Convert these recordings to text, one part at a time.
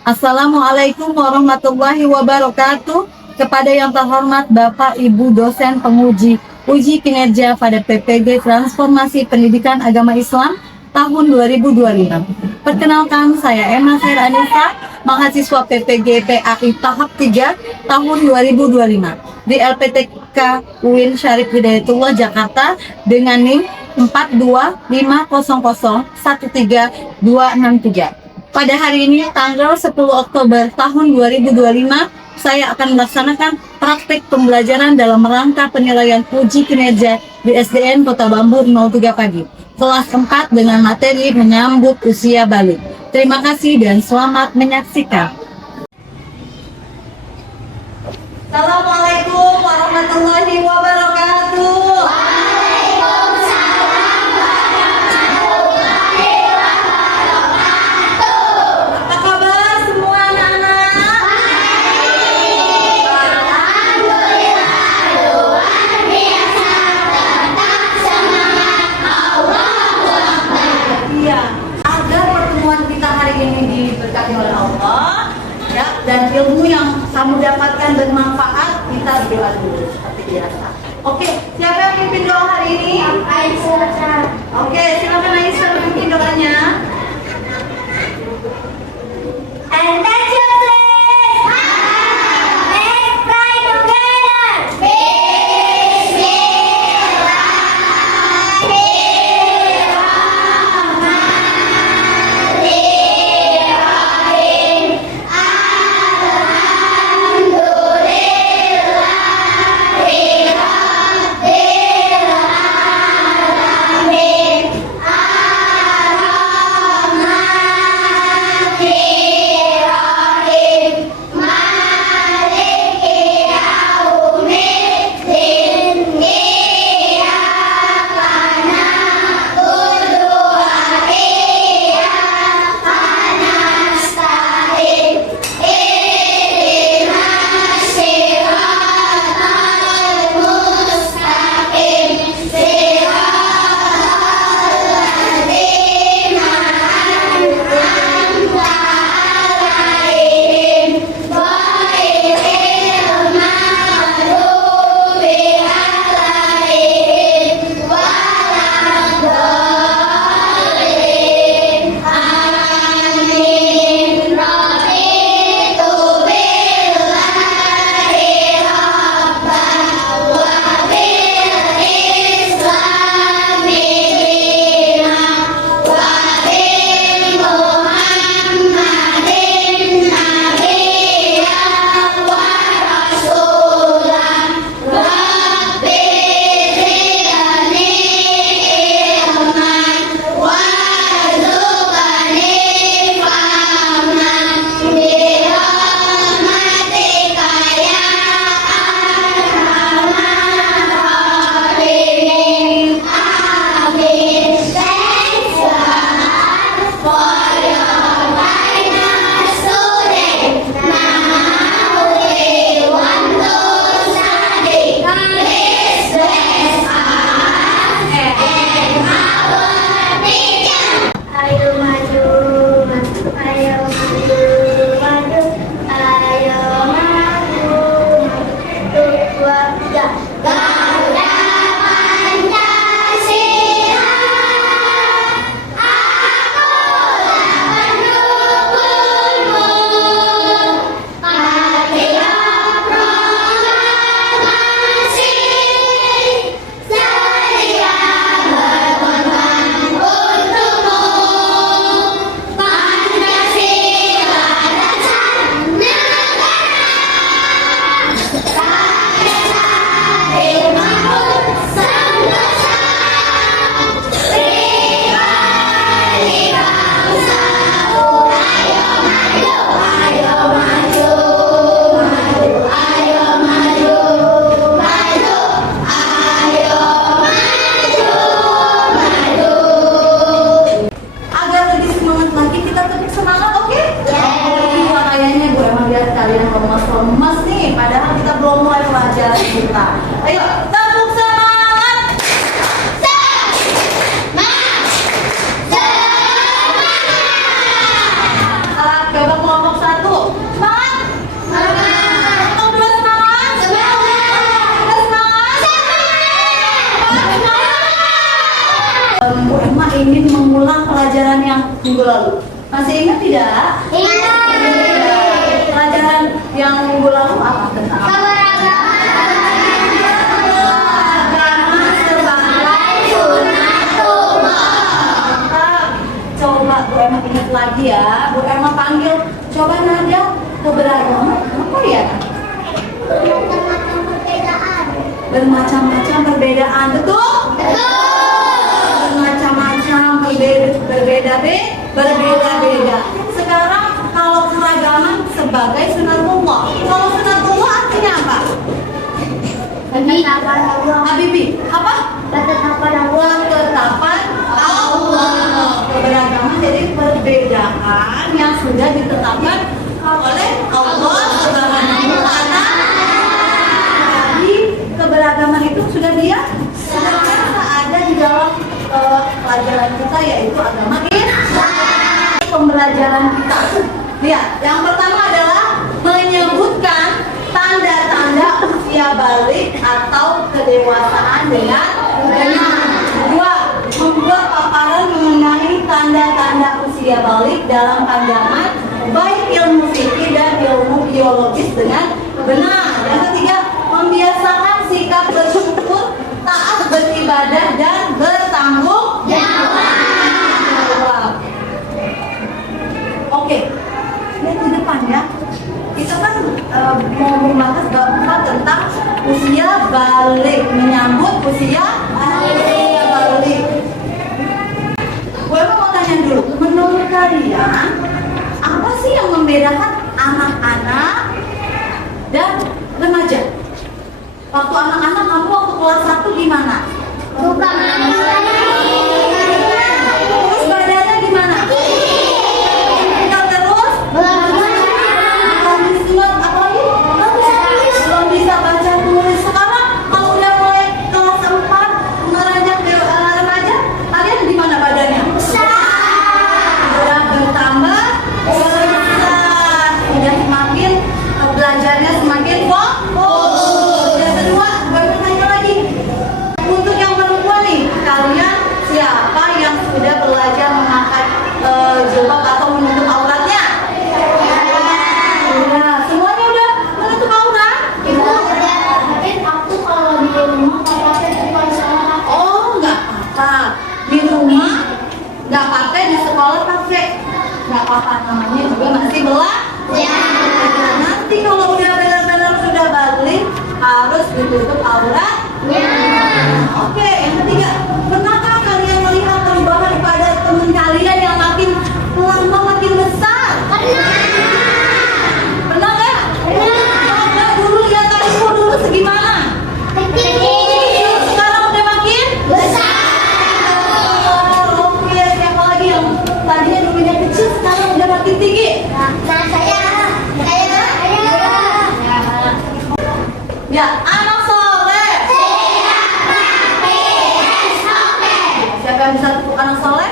Assalamualaikum warahmatullahi wabarakatuh. Kepada yang terhormat Bapak Ibu dosen penguji uji kinerja pada PPG Transformasi Pendidikan Agama Islam tahun 2025. Perkenalkan, saya Emma Khair Anissa, mahasiswa PPG PAI tahap 3 tahun 2025 di LPTK UIN Syarif Hidayatullah Jakarta dengan NIM 42500136263. Pada hari ini, tanggal 10 Oktober tahun 2025, saya akan melaksanakan praktik pembelajaran dalam rangka penilaian uji kinerja di SDN Kota Bambur 03 pagi, kelas 4 dengan materi menyambut usia balik. Terima kasih dan selamat menyaksikan. Assalamualaikum warahmatullahi wabarakatuh. Apa kabar semua anak-anak? Iya, agar pertemuan kita hari ini diberkati oleh Allah, ya, dan ilmu yang kamu dapatkan bermanfaat, kita berdoa dulu seperti biasa. Oke, siapa yang pimpin doa hari ini? Aisyah. Oke, silakan Aisyah pimpin doanya. And that's your place. Let's try together. Bismillahirrahmanirrahim. Alhamdulillah. Bu Emma ingin mengulang pelajaran yang minggu lalu. Masih ingat tidak? Pelajaran yang minggu lalu apa tentang apa? Coba Bu Emma ingat lagi ya. Bu Emma panggil, coba nada keberagaman. Apa ya? Bermacam-macam perbedaan, betul? Bermacam-macam berbeda-beda. Sekarang kalau keragaman sebagai sunatullah. Kalau sunatullah artinya apa? Habibi, apa? Ketetapan Allah. Keberagaman jadi perbedaan yang sudah ditetapkan oleh Allah Subhanahu wa Ta'ala. Jadi keberagaman itu sudah ada di dalam pelajaran kita, yaitu agama Islam. Pembelajaran kita. Lihat, yang pertama adalah menyebutkan tanda-tanda usia balik atau kedewasaan dengan benar. Kedua, membuat paparan mengenai tanda-tanda usia balik dalam pandangan baik ilmu fikih dan ilmu biologis dengan benar. Yang ketiga, membiasakan sikap bersyukur, taat beribadah dan bertanggung jawab. Oke, lihat di depan ya. Kita kan mau membahas bab tentang usia balik, menyambut usia balik. Gue mau tanya dulu, menurut kalian apa sih yang membedakan anak-anak dan remaja? Waktu anak-anak, kamu waktu kelas 1 gimana? Terus badannya gimana? Kita terus? Belum bisa baca tulis. Sekarang kalau udah mulai kelas 4 meranjak ke remaja, kalian gimana badannya? Sudah bertambah besar, sudah semakin belajarnya semakin fokus. Yang kedua, bertanya lagi, untuk yang perempuan nih, kalian siapa yang sudah belajar memakai jilbab atau menutup auratnya? Nah, semuanya udah menutup aurat? Oh, nggak apa-apa. Di rumah nggak pakai, di sekolah pakai. Nggak apa-apa, namanya juga masih belajar. Nanti kalau udah benar-benar sudah balik, harus ditutup aurat. Oke, yang ketiga, pernahkah kalian melihat perubahan pada teman kalian yang makin lama makin besar? Pernah nggak? Pernah. Dulu lihat tadimu dulu segimana? Sekarang udah makin besar. Oke, siapa lagi yang tadinya dulunya kecil sekarang udah makin tinggi? Ya, anak soleh. Siapa yang bisa tepuk anak soleh?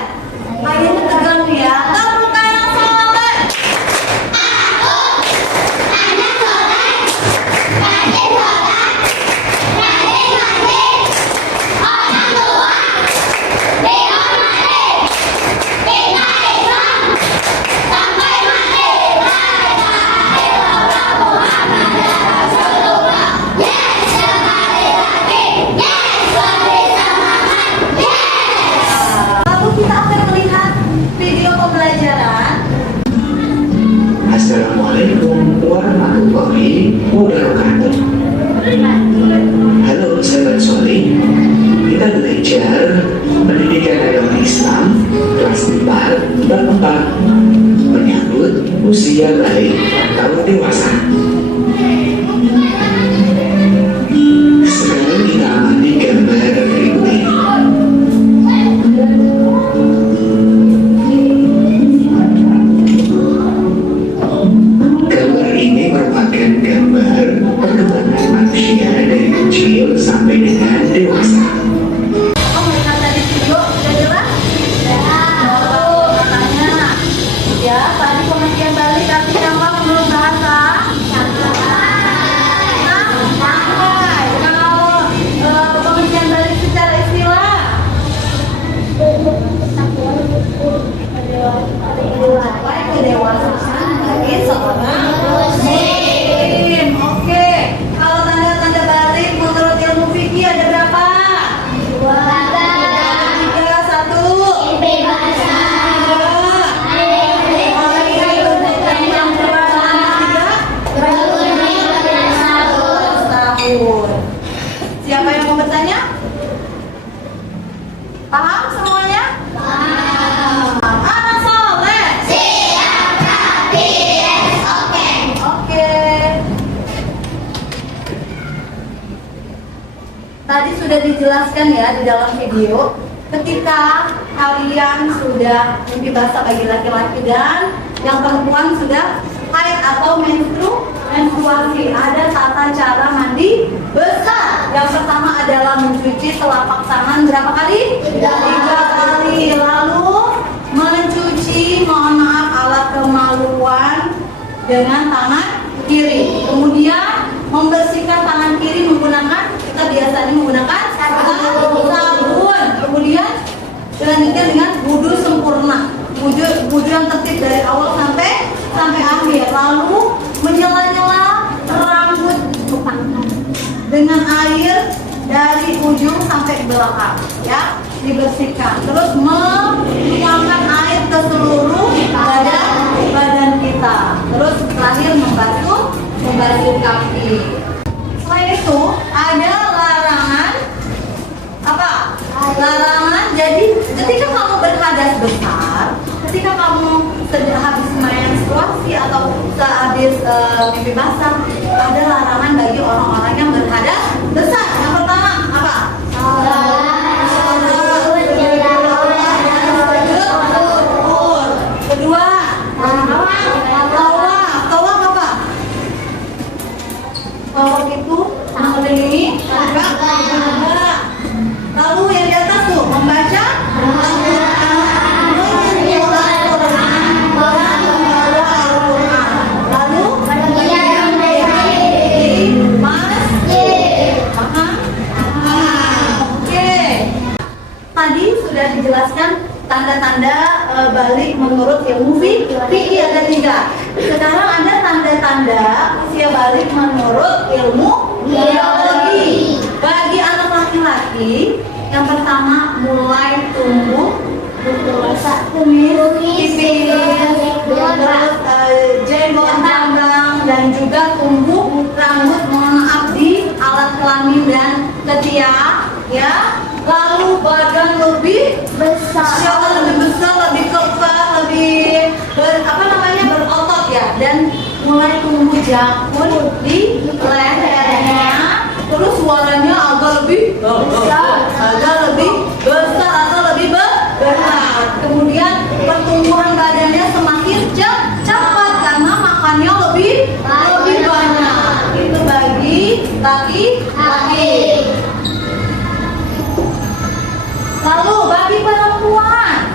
Kayaknya tegang ya. Tepuk anak soleh. Lalu kita akan melihat video pembelajaran. Assalamualaikum warahmatullahi wabarakatuh. Halo sahabat soleh, kita belajar pendidikan agama Islam kelas 4 bab 4 menyambut usia balik atau dewasa. Sekarang kita amati gambar berikut ini. Gambar ini merupakan gambar perkembangan manusia dari kecil sampai dengan dewasa. Oh, melihat tadi video sudah jelas? Oh, makanya ya tadi pengertian balik artinya apa menurut bahasa sudah dijelaskan ya di dalam video. Ketika kalian sudah mimpi basah bagi laki-laki dan yang perempuan sudah haid atau menstruasi, ada tata cara mandi besar. Yang pertama adalah mencuci telapak tangan berapa kali? 3 kali. Lalu mencuci, mohon maaf, alat kemaluan dengan tangan kiri. Kemudian membersihkan tangan kiri menggunakan, kita biasanya menggunakan sabun. Kemudian selanjutnya dengan wudhu sempurna, wudhu yang tertib dari awal sampai akhir. Lalu menyela-nyela rambut dengan air dari ujung sampai belakang, ya, dibersihkan. Terus menuangkan air ke seluruh badan kita. Terus terakhir membasuh kaki. Selain itu ada larangan apa? Larangan. Jadi ketika kamu berhadas besar, ketika kamu habis menstruasi atau sehabis mimpi basah, ada larangan bagi orang-orang yang berhadas besar. Yang pertama apa? Kedua, tawaf apa? Tawaf itu mengelilingi Ka'bah. Lalu yang di atas tuh membaca Al-Quran, membaca Al-Quran, membaca Al-Quran. Lalu yang di masjid. Oke. Tadi sudah dijelaskan tanda-tanda balik menurut ilmu fikih ada 3. Sekarang ada tanda-tanda usia balik menurut ilmu biologi. Bagi anak laki-laki, yang pertama mulai tumbuh kumis, pipis, terus jenggot rambang, dan juga tumbuh rambut, mohon maaf, di alat kelamin dan ketiak, ya. Lalu badan lebih besar, lebih kekar, lebih berotot ya, dan mulai tumbuh jakun di lehernya. Terus suaranya agak lebih besar, atau lebih berat. Kemudian pertumbuhan badannya semakin cepat karena makannya lebih banyak. Itu bagi laki-laki. Lalu bagi perempuan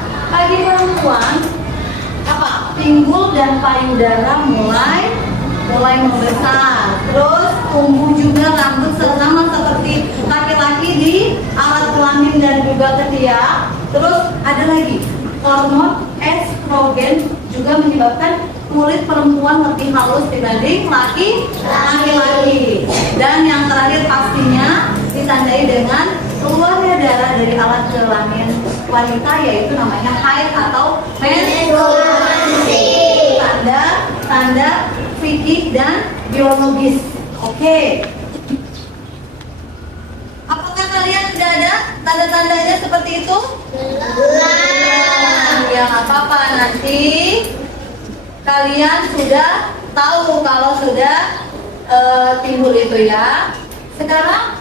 apa? Pinggul dan payudara mulai membesar. Terus tumbuh juga rambut sama seperti laki-laki di alat kelamin dan juga ketiak. Terus ada lagi hormon estrogen juga menyebabkan kulit perempuan lebih halus dibanding laki-laki. Dan yang terakhir pastinya ditandai dengan keluarnya darah dari alat kelamin wanita, yaitu namanya haid atau menstruasi. Tanda fikih dan biologis. Oke. Apakah kalian sudah ada tanda-tandanya seperti itu? Belum. Ya nggak apa-apa, nanti kalian sudah tahu kalau sudah timbul itu ya. Sekarang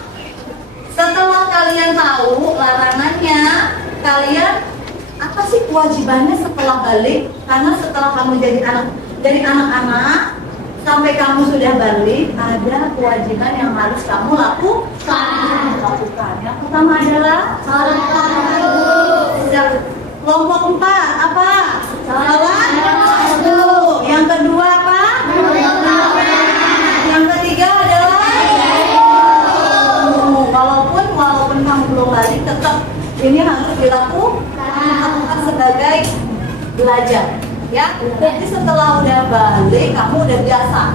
setelah kalian tahu larangannya, kalian apa sih kewajibannya setelah balik? Karena setelah kamu dari anak-anak sampai kamu sudah balik, ada kewajiban yang harus kamu lakukan. Yang pertama adalah salat fardu. Kelompok 4 apa? Salat fardu. Yang kedua apa? Yang ketiga adalah walaupun kamu belum balik, tetap ini harus dilakukan sebagai belajar. Ya, nanti setelah udah balik, kamu udah biasa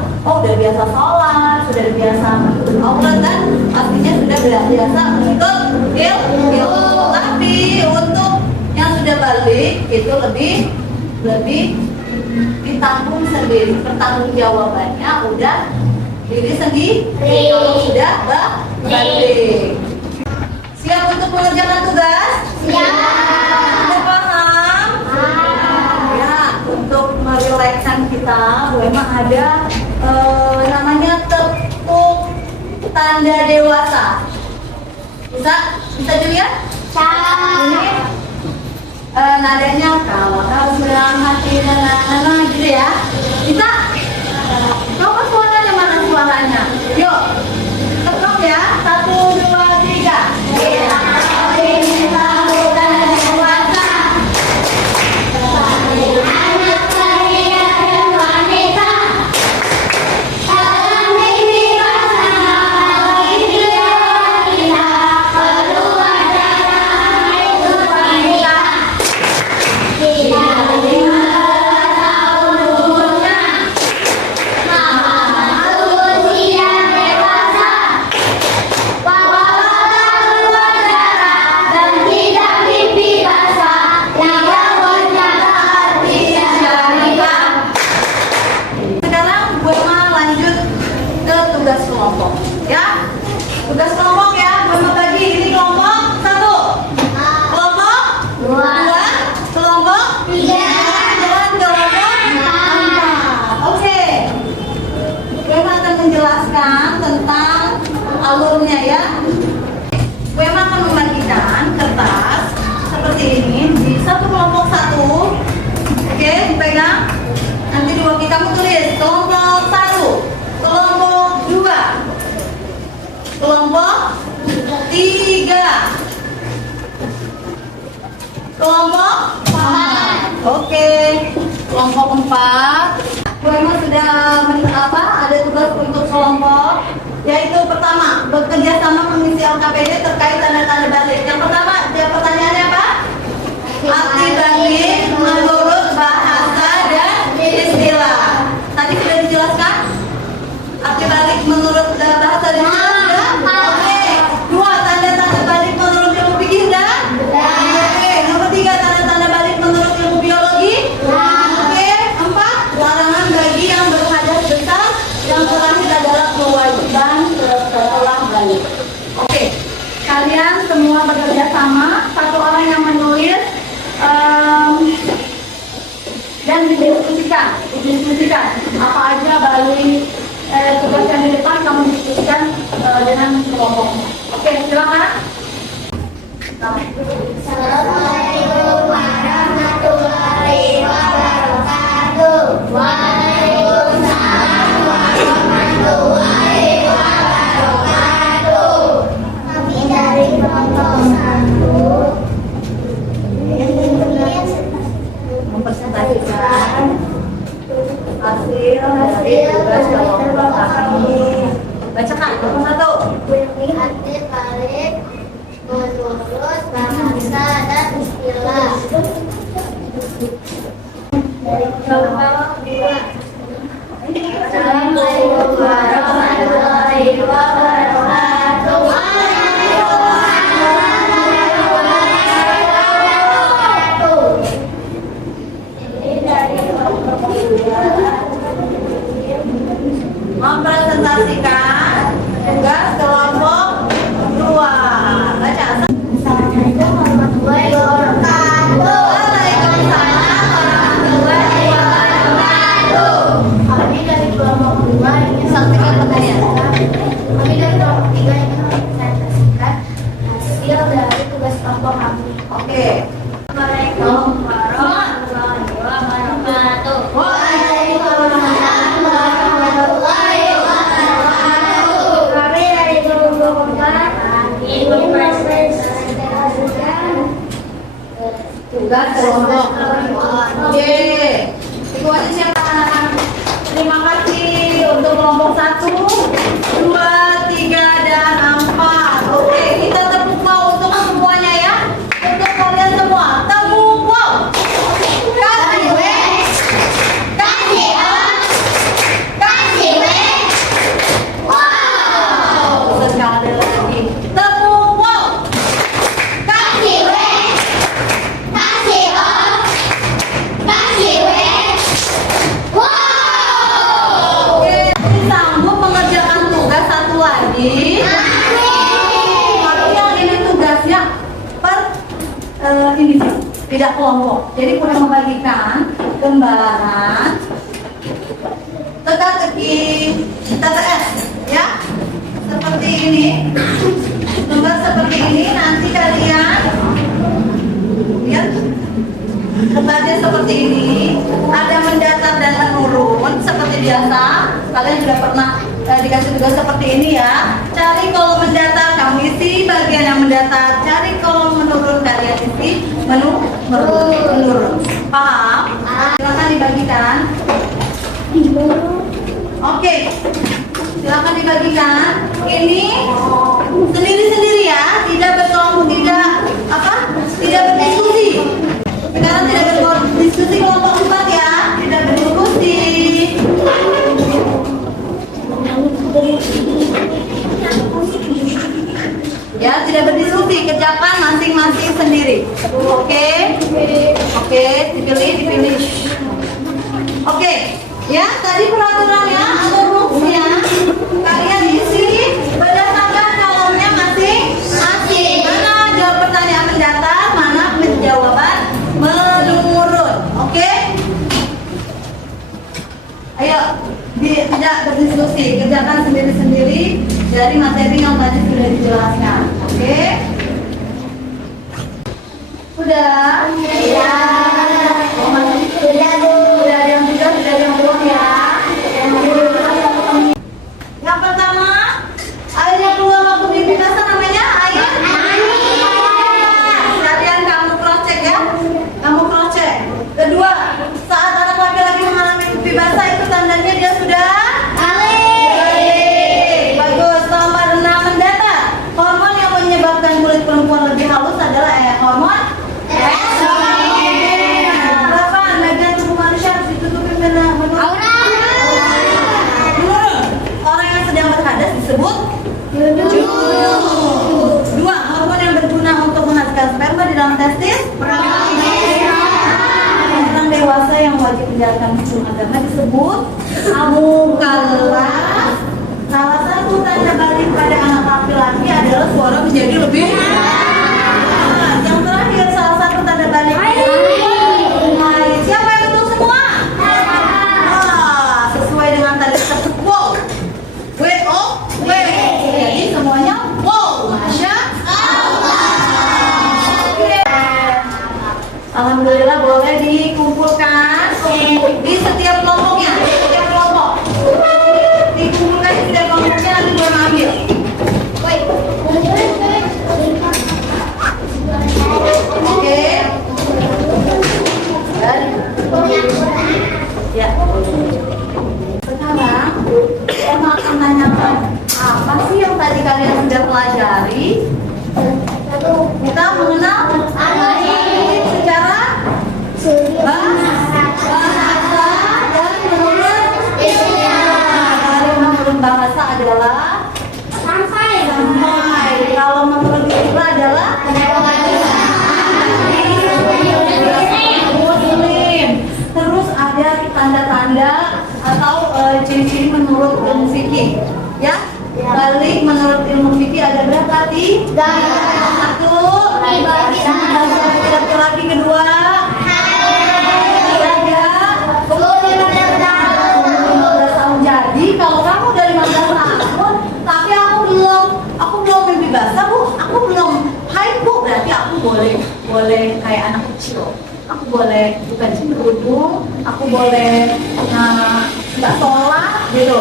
sholat, sudah biasa berobat, dan pastinya sudah biasa untuk ilmu. Tapi untuk yang sudah balik itu lebih ditanggung sendiri, pertanggungjawabannya udah diri sendiri kalau sudah balik. Siap untuk mengerjakan tugas? Siap. Sudah paham? Untuk merilekskan kita, Bu Emma ada namanya tepuk tanda dewasa. Bisa Bisa Julia? Ini nadanya kalau kau bilang hati gitu ya. Bisa? Coba suaranya mana suaranya? Yuk, ketok ya. 1, 2, 3. Sekarang gue mau lanjut ke tugas kelompok ya. Tugas kelompok ya, gue mau bagi ini kelompok 1, kelompok 2, kelompok 3, dan kelompok 4. Oke. Gue mau akan menjelaskan tentang alurnya ya. Gue mau akan membagikan kertas seperti ini di satu kelompok 1. Oke, dipegang. Nanti di wakil kamu tulis kelompok 1, kelompok 2, kelompok 3, kelompok 4. Oke, kelompok 4. Gue sudah ada tugas untuk kelompok, yaitu pertama bekerja sama mengisi LKPD terkait tanda-tanda balik. Yang pertama, pertanyaannya apa? Arti balik menurut bahasa dan istilah. Tadi sudah dijelaskan? Arti balik menurut bahasa dan istilah. Oke. 2, tanda-tanda balik menurut ilmu fikih dan. Oke. Nomor 3, tanda-tanda balik menurut ilmu biologi. Oke. 4, larangan bagi yang berhadas besar. Yang terakhir adalah kewajiban setelah balik. Oke. Kalian semua bekerja sama. Satu orang yang menulis dan didiskusikan apa aja balik tugas yang di depan kamu diskusikan dengan kelompoknya. Oke, silakan. Assalamualaikum warahmatullahi wabarakatuh. Waalaikumsalam warahmatullahi wabarakatuh. Kami dari kelompok 1 mempresentasikan hasil dari tugas kelompok kami. Bacakan nomor 1. arti balik menurut bahasa dan istilah. Dari kelompok 2. Assalamualaikum warahmatullahi wabarakatuh. Mempresentasikan tugas kelompok 2. Baca. Assalamualaikum warahmatullahi wabarakatuh. Waalaikumsalam warahmatullahi wabarakatuh. Kami dari kelompok 2 ingin Sampaikan pertanyaan. Kami dari kelompok 3 ingin mempresentasikan hasil dari tugas kelompok kami. Oke. Assalamualaikum warahmatullahi wabarakatuh. Waalaikumsalam warahmatullahi wabarakatuh. Kami dari kelompok 4 ingin mempresentasikan Tugas kelompok. Oke. Ketuanya siapa? Terima kasih untuk kelompok 1, 2, 3, dan 4. Oke, kita tepuk bawah untuk semuanya ya. Untuk kalian semua, tepuk bawah. Kasih W, kasih A, kasih W. Wow. Sekali lagi. Tepuk bawah. Kasih W, kasih A, kasih W. Wow. Oke, sanggup mengerjakan tugas satu lagi. Tapi yang ini tugasnya per ini tidak kelompok. Jadi kurang membagikan gambaran teka-teki TTS ya. Seperti ini. Lembar seperti ini nanti kalian lihat lembarnya seperti ini, ada mendatar dan menurun seperti biasa. Kalian juga pernah dikasih tugas seperti ini ya. Cari kolom mendatar, kamu isi bagian yang mendatar. Cari kolom menurun, kalian isi menurun. Paham? Silakan dibagikan. Oke, silakan dibagikan. Ini sendiri-sendiri ya, tidak berkelompok, tidak berdiskusi. Sekarang tidak berdiskusi kelompok 4 ya, tidak berdiskusi. Ya, tidak berdiskusi, kerjakan masing-masing sendiri. Oke, dipilih. Oke, ya tadi peraturannya atau rulesnya kalian isi berdasarkan kolomnya masing-masing. Mana jawab pertanyaan mendatar, mana jawaban menurun. Oke? Ayo, tidak berdiskusi, kerjakan sendiri-sendiri dari materi yang tadi sudah dijelaskan. Oke? Sudah? Ya. Sudah ada yang belum ya? Yang pertama, air yang keluar waktu mimpi basah namanya air kalian kamu cross check ya, kamu cross check. Kedua, saat anak laki-laki mengalami mimpi basah itu tandanya dia sudah bagus. Nomor 6 mendatar, hormon yang menyebabkan kulit perempuan lebih halus adalah hormon disebut junub. 2. Hormon yang berguna untuk menghasilkan sperma di dalam testis. Orang dewasa yang wajib menjalankan hukum agama disebut mukalaf. Salah satu tanda balik pada anak laki-laki adalah suara menjadi lebih. Yang terakhir, salah satu tanda balik. Siapa yang betul semua? Sesuai dengan tadi tersebut. Jadi semuanya wow, Masya Allah. Alhamdulillah, boleh dikumpulkan di setiap kelompoknya, setiap kelompok dikumpulkan di setiap kelompoknya, nanti boleh ambil. Oke. Ya. Sekarang saya akan menanyakan apa sih yang tadi kalian sudah pelajari? Kita mengenal secara bahasa dan menurut bahasa adalah sampai. Kalau menurut istilah adalah muslim. Terus ada tanda-tanda atau ciri-ciri menurut ilmu fikih, ya. Balik menurut ilmu fikih ada berapa? 3. 1. Laki-laki kedua. 15 tahun. Jadi kalau kamu udah 15 tahun, tapi aku belum mimpi basah bu, aku belum haid bu, berarti aku boleh kayak anak kecil. Aku boleh buka kerudung, aku boleh nggak sholat gitu.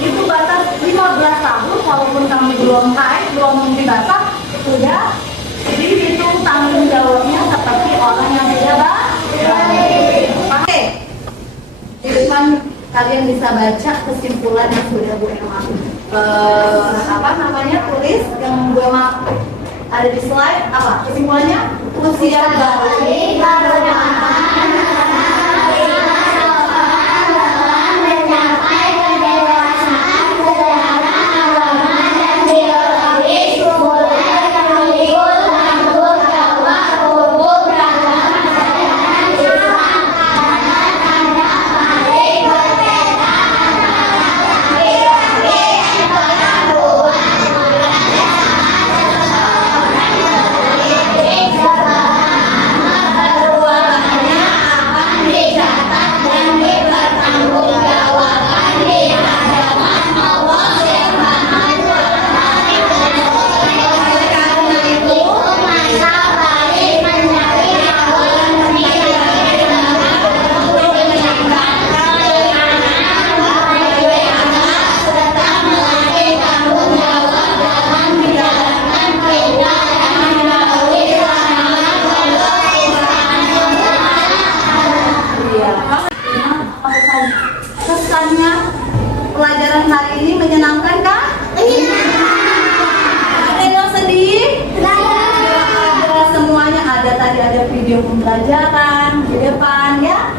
Itu batas 15 tahun, walaupun kamu belum haid, belum mimpi basah, sudah. Jadi itu tanggung jawabnya seperti orang yang sudah baik. Oke, di depan kalian bisa baca kesimpulan yang sudah Bu Emma tulis, yang Bu Emma ada di slide. Apa kesimpulannya? Usia balik video pembelajaran di depan ya.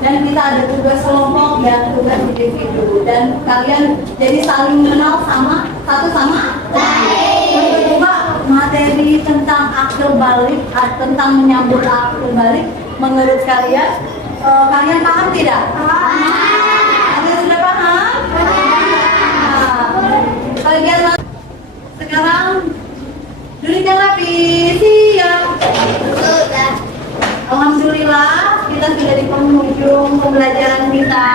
Dan kita ada tugas kelompok dan tugas individu dan kalian jadi saling mengenal sama satu sama lain. Yang kedua, materi tentang akil balik, tentang menyambut akil balik. Menurut kalian, kalian paham tidak? Kalian sudah paham? Kalian sekarang duduk yang rapi, siap. Alhamdulillah kita sudah di penghujung pembelajaran kita.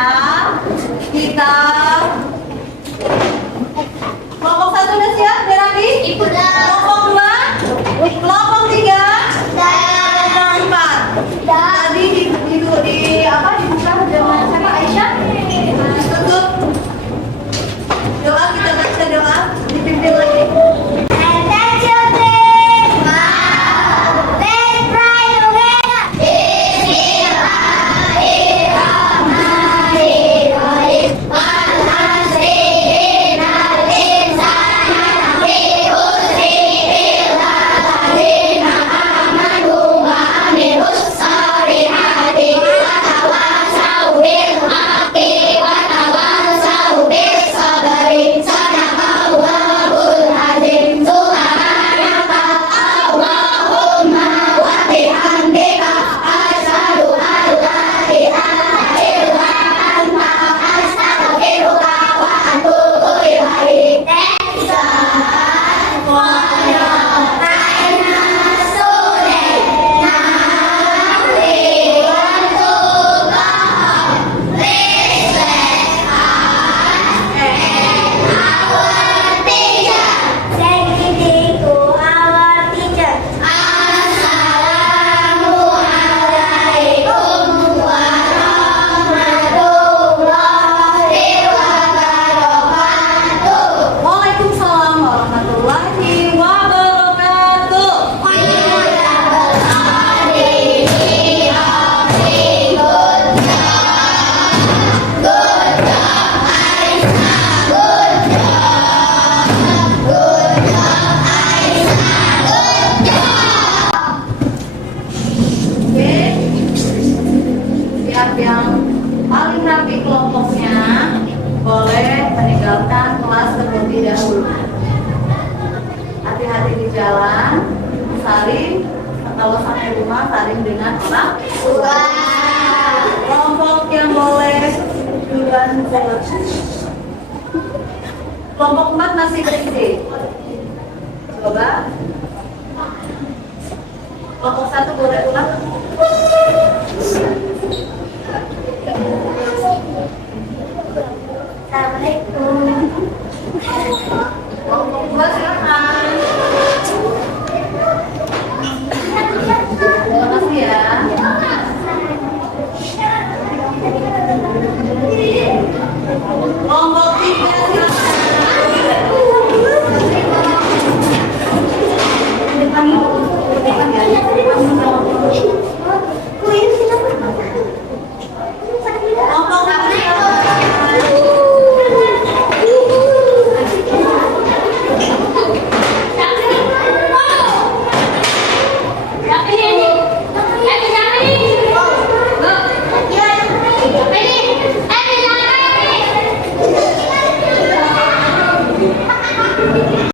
Kelompok 1 udah siap, Berapi? Kelompok 2? Kelompok 3? Kelompok 4? Tadi dibuka dengan siapa? Aisyah? Tutup. Doa, kita baca doa, dipimpin lagi. Yang paling rapi kelompoknya boleh meninggalkan kelas terlebih dahulu. Hati-hati di jalan, saling kalau sampai rumah saling dengan orang tua. Kelompok yang boleh duluan pulang. Kelompok 4 masih berisi. Coba. Kelompok 1 boleh pulang.